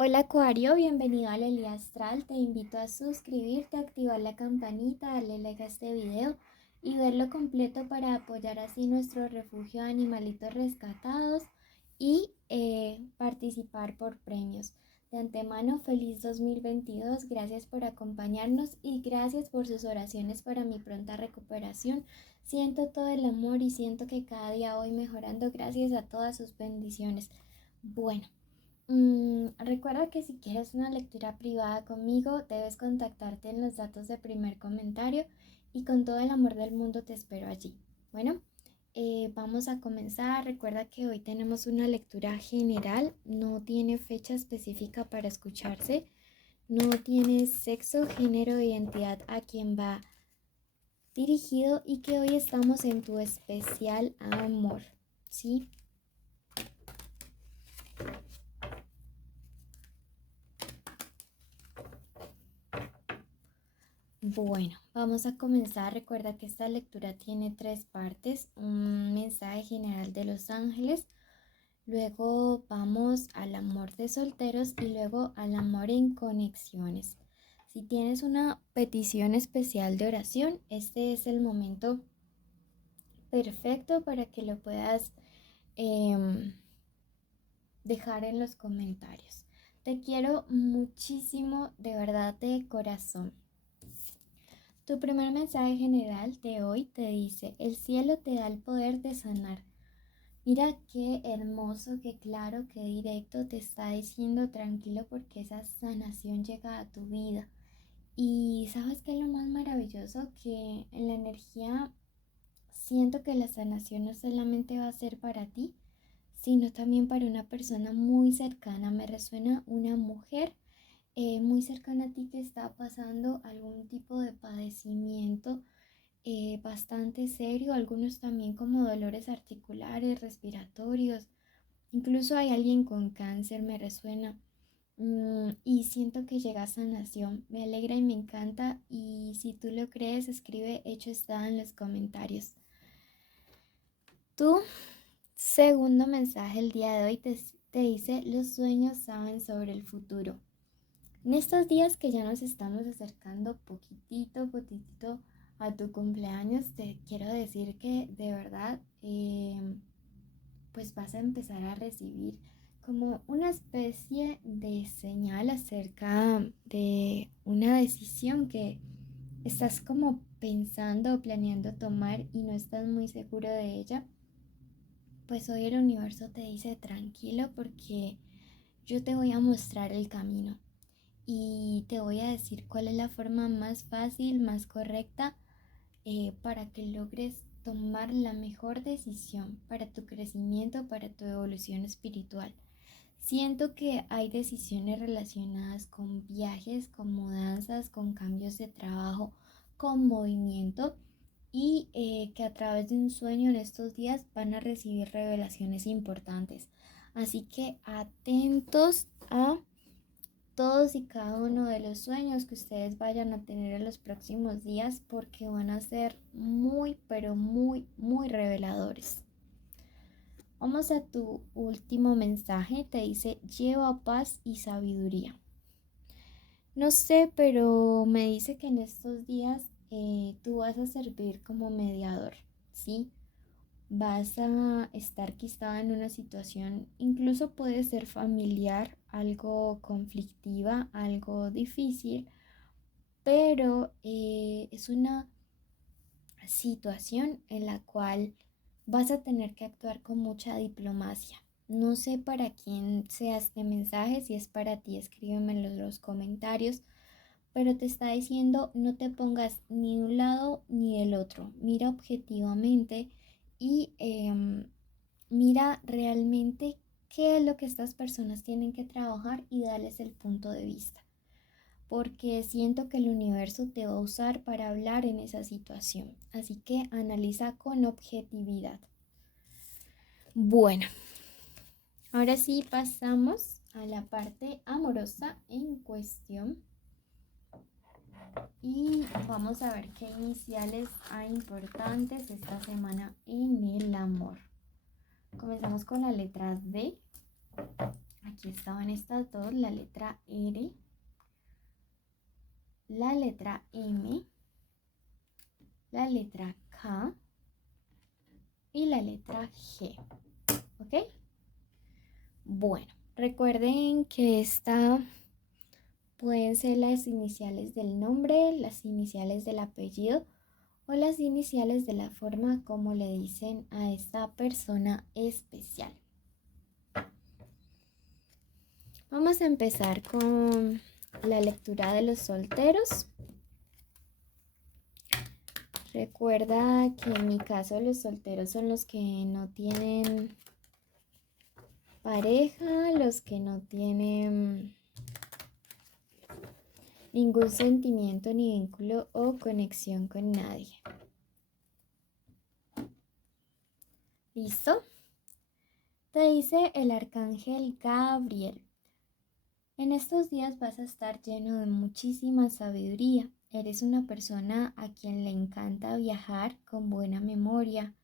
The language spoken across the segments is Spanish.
Hola Acuario, bienvenido al Elía Astral. Te invito a suscribirte, activar la campanita, darle like a este video y verlo completo para apoyar así nuestro refugio de animalitos rescatados y participar por premios. De antemano, feliz 2022. Gracias por acompañarnos y gracias por sus oraciones para mi pronta recuperación. Siento todo el amor y siento que cada día voy mejorando gracias a todas sus bendiciones. Bueno. Recuerda que si quieres una lectura privada conmigo, debes contactarte en los datos de primer comentario y con todo el amor del mundo te espero allí. Bueno, vamos a comenzar. Recuerda que hoy tenemos una lectura general, no tiene fecha específica para escucharse, no tiene sexo, género o identidad a quien va dirigido y que hoy estamos en tu especial amor, ¿sí? Bueno, vamos a comenzar. Recuerda que esta lectura tiene tres partes: un mensaje general de los ángeles, luego vamos al amor de solteros y luego al amor en conexiones. Si tienes una petición especial de oración, este es el momento perfecto para que lo puedas em, dejar en los comentarios. Te quiero muchísimo, de verdad, de corazón. Tu primer mensaje general de hoy te dice: el cielo te da el poder de sanar. Mira qué hermoso, qué claro, qué directo te está diciendo tranquilo porque esa sanación llega a tu vida. Y sabes qué es lo más maravilloso, que en la energía siento que la sanación no solamente va a ser para ti, sino también para una persona muy cercana. Me resuena una mujer muy cercana a ti que está pasando algún tipo de padecimiento bastante serio, algunos también como dolores articulares, respiratorios, incluso hay alguien con cáncer, me resuena. Y siento que llega a sanación, me alegra y me encanta, y si tú lo crees, escribe hecho está en los comentarios. Tu segundo mensaje el día de hoy te dice: los sueños saben sobre el futuro. En estos días que ya nos estamos acercando poquitito a tu cumpleaños, te quiero decir que de verdad pues vas a empezar a recibir como una especie de señal acerca de una decisión que estás como pensando o planeando tomar y no estás muy seguro de ella. Pues hoy el universo te dice tranquilo porque yo te voy a mostrar el camino y te voy a decir cuál es la forma más fácil, más correcta para que logres tomar la mejor decisión para tu crecimiento, para tu evolución espiritual. Siento que hay decisiones relacionadas con viajes, con mudanzas, con cambios de trabajo, con movimiento y que a través de un sueño en estos días van a recibir revelaciones importantes. Así que atentos a todos y cada uno de los sueños que ustedes vayan a tener en los próximos días porque van a ser muy, pero muy reveladores. Vamos a tu último mensaje. Te dice: lleva paz y sabiduría. No sé, pero me dice que en estos días tú vas a servir como mediador, ¿sí? Vas a estar quizá en una situación, incluso puede ser familiar, algo conflictiva, algo difícil, pero es una situación en la cual vas a tener que actuar con mucha diplomacia. No sé para quién sea este mensaje, si es para ti, escríbemelo en los comentarios, pero te está diciendo: no te pongas ni de un lado ni del otro, mira objetivamente y mira realmente qué es lo que estas personas tienen que trabajar y darles el punto de vista, porque siento que el universo te va a usar para hablar en esa situación, así que analiza con objetividad. Bueno, ahora sí pasamos a la parte amorosa en cuestión y vamos a ver qué iniciales hay importantes esta semana en el amor. Comenzamos con la letra D. aquí estaban estas dos, la letra R, la letra M, la letra K y la letra G, ¿ok? Bueno, recuerden que esta pueden ser las iniciales del nombre, las iniciales del apellido o las iniciales de la forma como le dicen a esta persona especial. Vamos a empezar con la lectura de los solteros. Recuerda que en mi caso los solteros son los que no tienen pareja, los que no tienen ningún sentimiento ni vínculo o conexión con nadie. ¿Listo? Te dice el arcángel Gabriel. En estos días vas a estar lleno de muchísima sabiduría. Eres una persona a quien le encanta viajar con buena memoria,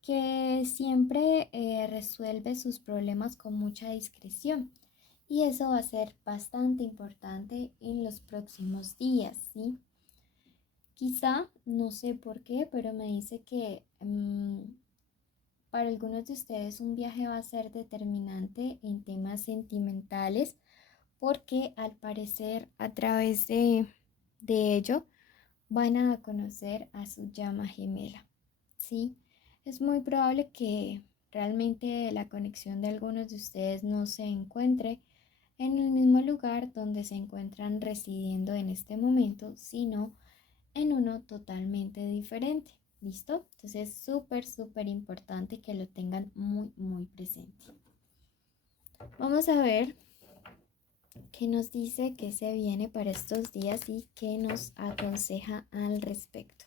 que siempre resuelve sus problemas con mucha discreción. Y eso va a ser bastante importante en los próximos días, ¿sí? Quizá, no sé por qué, pero me dice que para algunos de ustedes un viaje va a ser determinante en temas sentimentales porque al parecer a través de ello van a conocer a su llama gemela, ¿sí? Es muy probable que realmente la conexión de algunos de ustedes no se encuentre en el mismo lugar donde se encuentran residiendo en este momento, sino en uno totalmente diferente. ¿Listo? Entonces es súper importante que lo tengan muy presente. Vamos a ver qué nos dice, qué se viene para estos días y qué nos aconseja al respecto.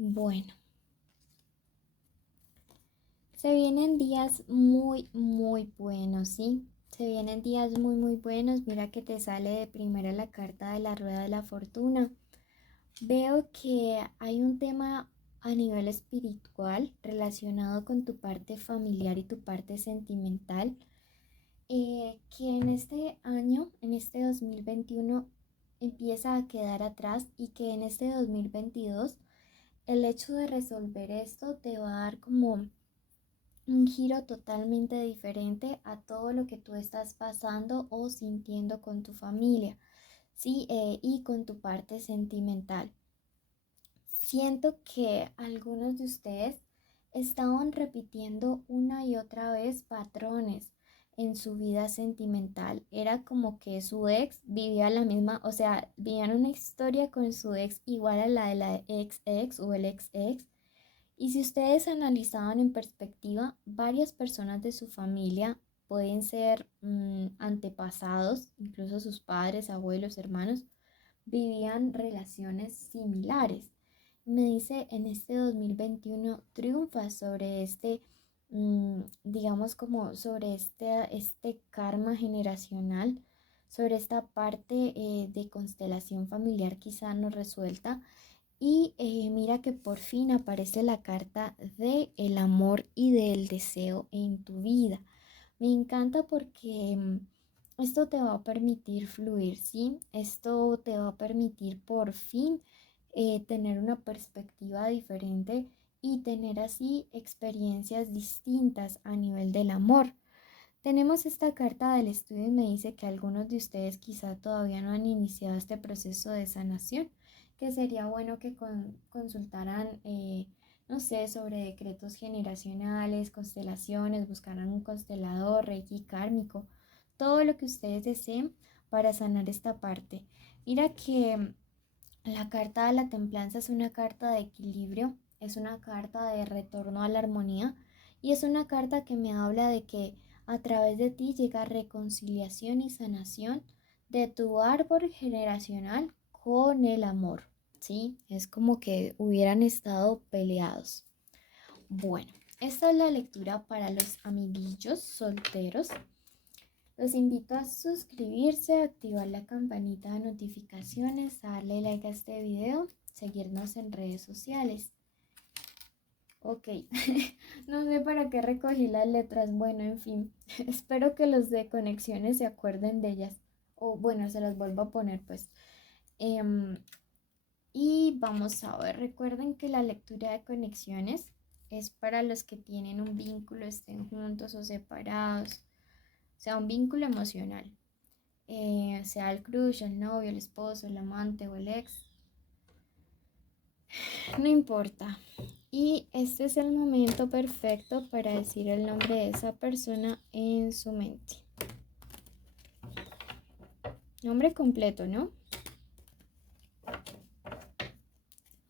Bueno, se vienen días muy buenos, ¿sí? Se vienen días muy buenos. Mira que te sale de primera la carta de la rueda de la fortuna. Veo que hay un tema a nivel espiritual relacionado con tu parte familiar y tu parte sentimental, que en este año, en este 2021, empieza a quedar atrás y que en este 2022 el hecho de resolver esto te va a dar como un giro totalmente diferente a todo lo que tú estás pasando o sintiendo con tu familia, ¿sí? Y con tu parte sentimental. Siento que algunos de ustedes estaban repitiendo una y otra vez patrones en su vida sentimental. Era como que su ex vivía la misma, o sea, vivían una historia con su ex igual a la ex o el ex. Y si ustedes analizaban en perspectiva, varias personas de su familia pueden ser antepasados, incluso sus padres, abuelos, hermanos, vivían relaciones similares. Me dice, en este 2021 triunfa sobre digamos como sobre este karma generacional, sobre esta parte de constelación familiar quizá no resuelta. Y mira que por fin aparece la carta de el amor y del deseo en tu vida. Me encanta porque esto te va a permitir fluir, ¿sí? Esto te va a permitir por fin tener una perspectiva diferente y tener así experiencias distintas a nivel del amor. Tenemos esta carta del estudio y me dice que algunos de ustedes quizá todavía no han iniciado este proceso de sanación, que sería bueno que consultaran, no sé, sobre decretos generacionales, constelaciones, buscaran un constelador, reiki kármico, todo lo que ustedes deseen para sanar esta parte. Mira que la carta de la templanza es una carta de equilibrio, es una carta de retorno a la armonía y es una carta que me habla de que a través de ti llega reconciliación y sanación de tu árbol generacional con el amor, ¿sí? Es como que hubieran estado peleados. Bueno, esta es la lectura para los amiguillos solteros. Los invito a suscribirse, activar la campanita de notificaciones, a darle like a este video, seguirnos en redes sociales. Ok, no sé para qué recogí las letras, bueno, en fin, espero que los de conexiones se acuerden de ellas. O bueno, se las vuelvo a poner pues. Em, y vamos a ver, recuerden que la lectura de conexiones es para los que tienen un vínculo, estén juntos o separados, o sea, un vínculo emocional, sea el crush, el novio, el esposo, el amante o el ex, no importa. Y este es el momento perfecto para decir el nombre de esa persona en su mente. Nombre completo, ¿no?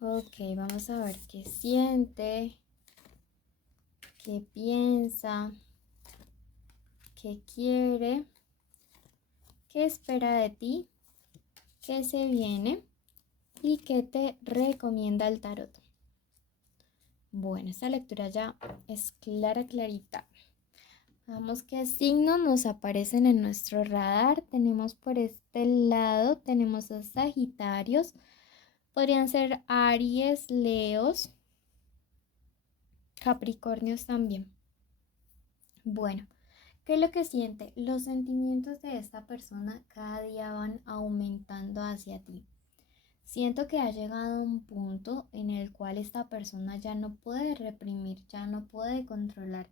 Ok, vamos a ver qué siente, qué piensa, qué quiere, qué espera de ti, qué se viene y qué te recomienda el tarot. Bueno, esta lectura ya es clara, clarita. Vamos qué signos nos aparecen en nuestro radar. Tenemos por este lado, tenemos a Sagitarios. Podrían ser Aries, Leos, Capricornios también. Bueno, ¿qué es lo que siente? Los sentimientos de esta persona cada día van aumentando hacia ti. Siento que ha llegado a un punto en el cual esta persona ya no puede reprimir, ya no puede controlar,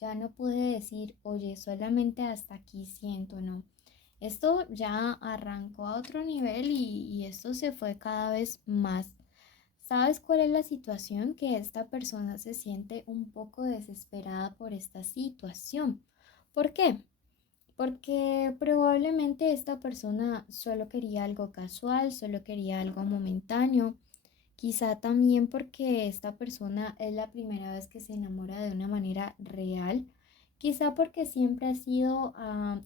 ya no puede decir, oye, solamente hasta aquí siento, no. Esto ya arrancó a otro nivel y esto se fue cada vez más. ¿Sabes cuál es la situación? Que esta persona se siente un poco desesperada por esta situación. ¿Por qué? Porque probablemente esta persona solo quería algo casual, solo quería algo momentáneo. Quizá también porque esta persona es la primera vez que se enamora de una manera real. Quizá porque siempre ha sido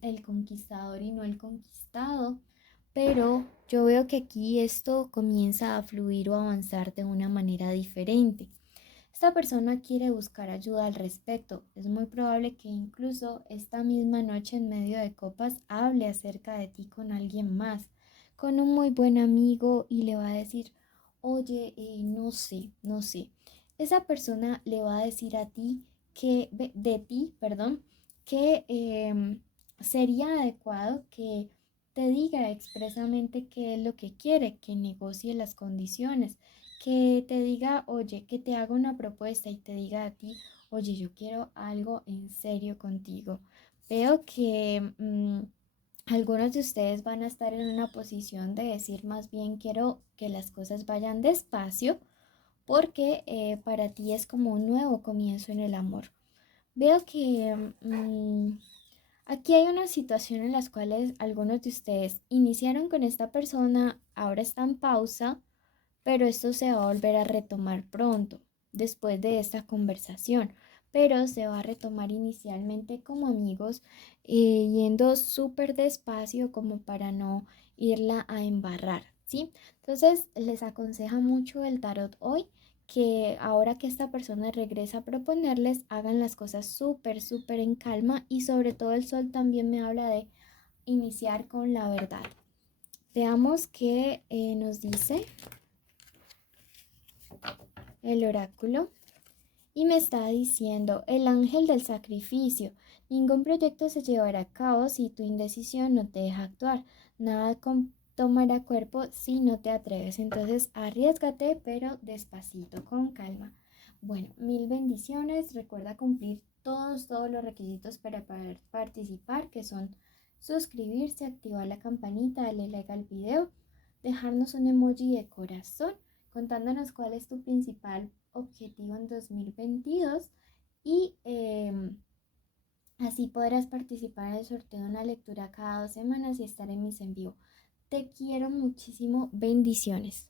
el conquistador y no el conquistado. Pero yo veo que aquí esto comienza a fluir o avanzar de una manera diferente. Esta persona quiere buscar ayuda al respecto. Es muy probable que incluso esta misma noche en medio de copas hable acerca de ti con alguien más, con un muy buen amigo y le va a decir, oye, no sé. Esa persona le va a decir a ti que, de ti, perdón, que sería adecuado que te diga expresamente qué es lo que quiere, que negocie las condiciones, que te diga, oye, que te haga una propuesta y te diga a ti, oye, yo quiero algo en serio contigo. Veo que algunos de ustedes van a estar en una posición de decir más bien quiero que las cosas vayan despacio porque para ti es como un nuevo comienzo en el amor. Veo que aquí hay una situación en las cuales algunos de ustedes iniciaron con esta persona, ahora está en pausa, pero esto se va a volver a retomar pronto, después de esta conversación, pero se va a retomar inicialmente como amigos, yendo súper despacio como para no irla a embarrar, ¿sí? Entonces les aconseja mucho el tarot hoy que ahora que esta persona regresa a proponerles, hagan las cosas súper en calma y sobre todo el sol también me habla de iniciar con la verdad. Veamos qué nos dice el oráculo y me está diciendo el ángel del sacrificio. Ningún proyecto se llevará a cabo si tu indecisión no te deja actuar. Nada tomará cuerpo si no te atreves. Entonces arriésgate, pero despacito, con calma. Bueno, mil bendiciones. Recuerda cumplir todos los requisitos para poder participar, que son suscribirse, activar la campanita, darle like al video, dejarnos un emoji de corazón contándonos cuál es tu principal objetivo en 2022 y así podrás participar en el sorteo de una lectura cada 2 semanas y estar en mis en vivo. Te quiero muchísimo, bendiciones.